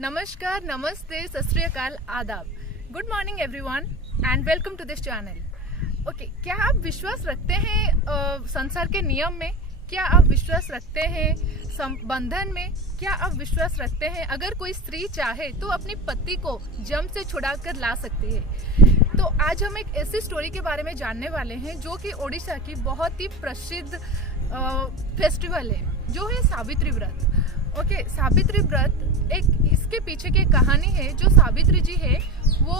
नमस्कार, नमस्ते, सत श्री अकाल, आदाब। Good morning everyone and welcome to this channel. Okay, क्या आप विश्वास रखते हैं संसार के नियम में? क्या आप विश्वास रखते हैं बंधन में? क्या आप विश्वास रखते हैं अगर कोई स्त्री चाहे तो अपने पति को जम से छुड़ा कर ला सकती है? तो आज हम एक ऐसी स्टोरी के बारे में जानने वाले हैं जो कि ओडिशा की बहुत ही प्रसिद्ध फेस्टिवल है, जो है सावित्री व्रत। ओके, सावित्री व्रत एक इसके पीछे की कहानी है। जो सावित्री जी है वो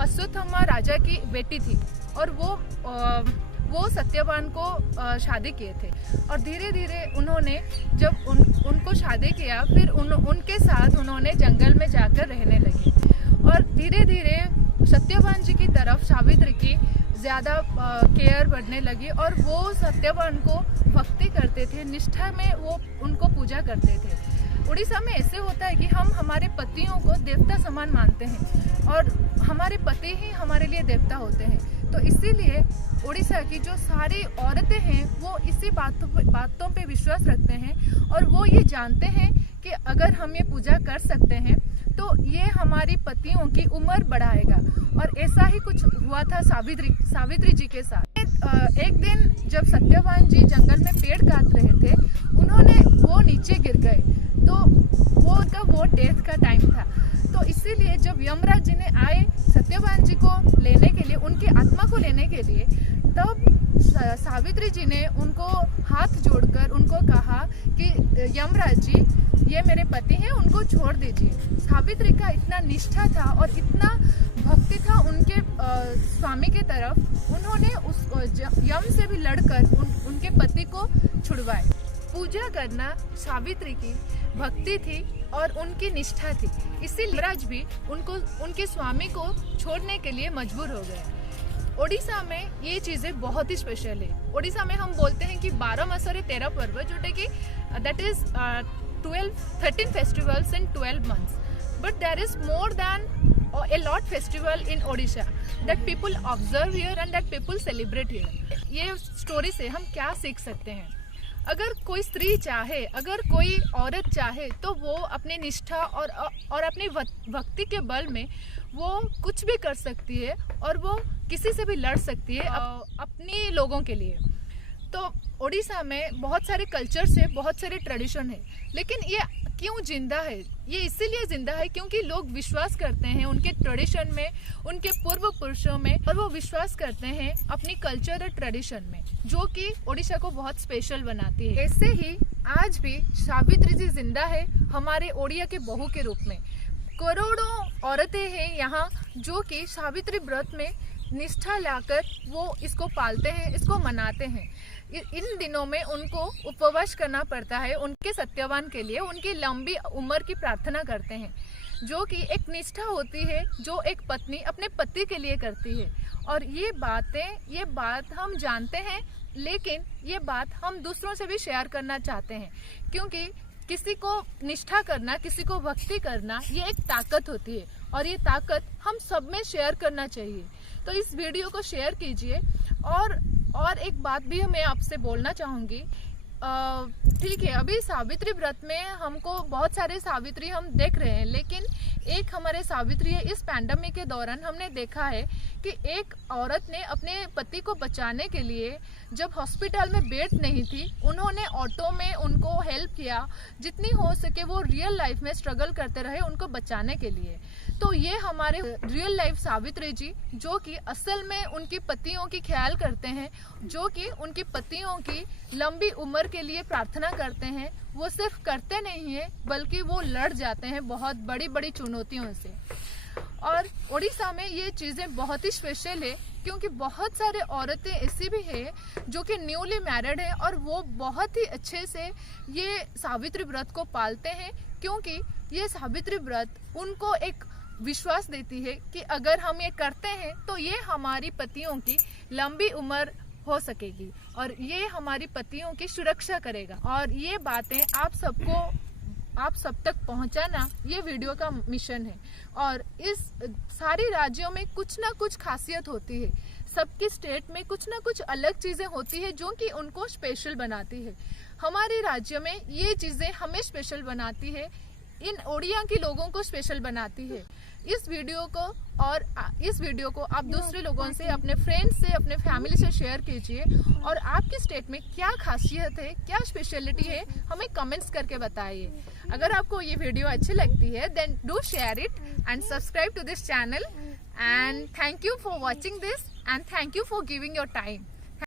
अश्वत्थामा राजा की बेटी थी और वो सत्यवान को शादी किए थे और धीरे धीरे उन्होंने जब उनको शादी किया फिर उनके साथ उन्होंने जंगल में जाकर रहने लगी और धीरे धीरे सत्यवान जी की तरफ सावित्री की ज़्यादा केयर बढ़ने लगी और वो सत्यवान को भक्ति करते थे, निष्ठा में वो उनको पूजा करते थे। उड़ीसा में ऐसे होता है कि हम हमारे पतियों को देवता समान मानते हैं और हमारे पति ही हमारे लिए देवता होते हैं। तो इसीलिए उड़ीसा की जो सारी औरतें हैं वो इसी बातों पे विश्वास रखते हैं और वो ये जानते हैं कि अगर हम ये पूजा कर सकते हैं तो ये हमारी पतियों की उम्र बढ़ाएगा। और ऐसा ही कुछ हुआ था सावित्री जी के साथ। एक दिन जब सत्यवान जी जंगल में पेड़ काट रहे थे, वो नीचे गिर गए, तो वो डेथ का टाइम था। तो इसीलिए जब यमराज जी ने आए सत्यवान जी को लेने के लिए, उनकी आत्मा को लेने के लिए, तब सावित्री जी ने उनको हाथ जोड़कर उनको कहा कि यमराज जी, ये मेरे पति हैं, उनको छोड़ दीजिए। सावित्री का इतना निष्ठा था और इतना भक्ति था उनके स्वामी के तरफ, उन्होंने उस यम से भी लड़कर उनके पति को छुड़वाए। पूजा करना सावित्री की भक्ति थी और उनकी निष्ठा थी, इसीलिए यमराज भी उनके स्वामी को छोड़ने के लिए मजबूर हो गए। ओडिशा में ये चीज़ें बहुत ही स्पेशल है। ओडिशा में हम बोलते हैं कि 12 मासरे 13 पर्व, जो कि that is 13 festivals in 12 months. But there is more than a lot festival in Odisha that people observe here and that people celebrate here. ये स्टोरी से हम क्या सीख सकते हैं? अगर कोई स्त्री चाहे, अगर कोई औरत चाहे तो वो अपनी निष्ठा और अपनी भक्ति के बल में वो कुछ भी कर सकती है और वो किसी से भी लड़ सकती है अपने लोगों के लिए। तो ओडिशा में बहुत सारे कल्चर्स है, बहुत सारे ट्रेडिशन है, लेकिन ये क्यों जिंदा है? ये इसीलिए जिंदा है क्योंकि लोग विश्वास करते हैं उनके ट्रेडिशन में, उनके पूर्व पुरुषों में, और वो विश्वास करते हैं अपनी कल्चर और ट्रेडिशन में, जो कि ओडिशा को बहुत स्पेशल बनाती है। ऐसे ही आज भी सावित्री जी जिंदा है हमारे ओडिया के बहू के रूप में। करोड़ों औरतें हैं यहाँ जो कि सावित्री व्रत में निष्ठा लाकर वो इसको पालते हैं, इसको मनाते हैं। इन दिनों में उनको उपवास करना पड़ता है उनके सत्यवान के लिए, उनकी लंबी उम्र की प्रार्थना करते हैं, जो कि एक निष्ठा होती है जो एक पत्नी अपने पति के लिए करती है। और ये बात हम जानते हैं, लेकिन ये बात हम दूसरों से भी शेयर करना चाहते हैं, क्योंकि किसी को निष्ठा करना, किसी को भक्ति करना, ये एक ताकत होती है और ये ताकत हम सब में शेयर करना चाहिए। तो इस वीडियो को शेयर कीजिए। और एक बात भी मैं आपसे बोलना चाहूँगी। ठीक है, अभी सावित्री व्रत में हमको बहुत सारे सावित्री हम देख रहे हैं, लेकिन एक हमारे सावित्री है, इस पैंडेमिक के दौरान हमने देखा है कि एक औरत ने अपने पति को बचाने के लिए, जब हॉस्पिटल में बेड नहीं थी, उन्होंने ऑटो में उनको हेल्प किया, जितनी हो सके वो रियल लाइफ में स्ट्रगल करते रहे उनको बचाने के लिए। तो ये हमारे रियल लाइफ सावित्री जी, जो कि असल में उनकी पतियों की ख्याल करते हैं, जो कि उनकी पतियों की लंबी उम्र के लिए प्रार्थना करते हैं। वो सिर्फ करते नहीं हैं बल्कि वो लड़ जाते हैं बहुत बड़ी बड़ी चुनौतियों से। और ओडिशा में ये चीज़ें बहुत ही स्पेशल है क्योंकि बहुत सारे औरतें ऐसी भी है जो कि न्यूली मैरिड है और वो बहुत ही अच्छे से ये सावित्री व्रत को पालते हैं, क्योंकि ये सावित्री व्रत उनको एक विश्वास देती है कि अगर हम ये करते हैं तो ये हमारी पतियों की लंबी उम्र हो सकेगी और ये हमारी पतियों की सुरक्षा करेगा। और ये बातें आप सब तक पहुंचाना ये वीडियो का मिशन है। और इस सारी राज्यों में कुछ ना कुछ खासियत होती है, सबकी स्टेट में कुछ ना कुछ अलग चीजें होती है जो कि उनको स्पेशल बनाती है। हमारे राज्य में ये चीजें हमें स्पेशल बनाती है इन ओडिया के लोगों को स्पेशल बनाती है। इस वीडियो को आप दूसरे लोगों से, अपने फ्रेंड्स से, अपने फैमिली से शेयर कीजिए और आपकी स्टेट में क्या खासियत है, क्या स्पेशलिटी है, हमें कमेंट्स करके बताइए। अगर आपको ये वीडियो अच्छी लगती है then do share it and subscribe to this channel, and thank you for watching this and thank you for giving your time.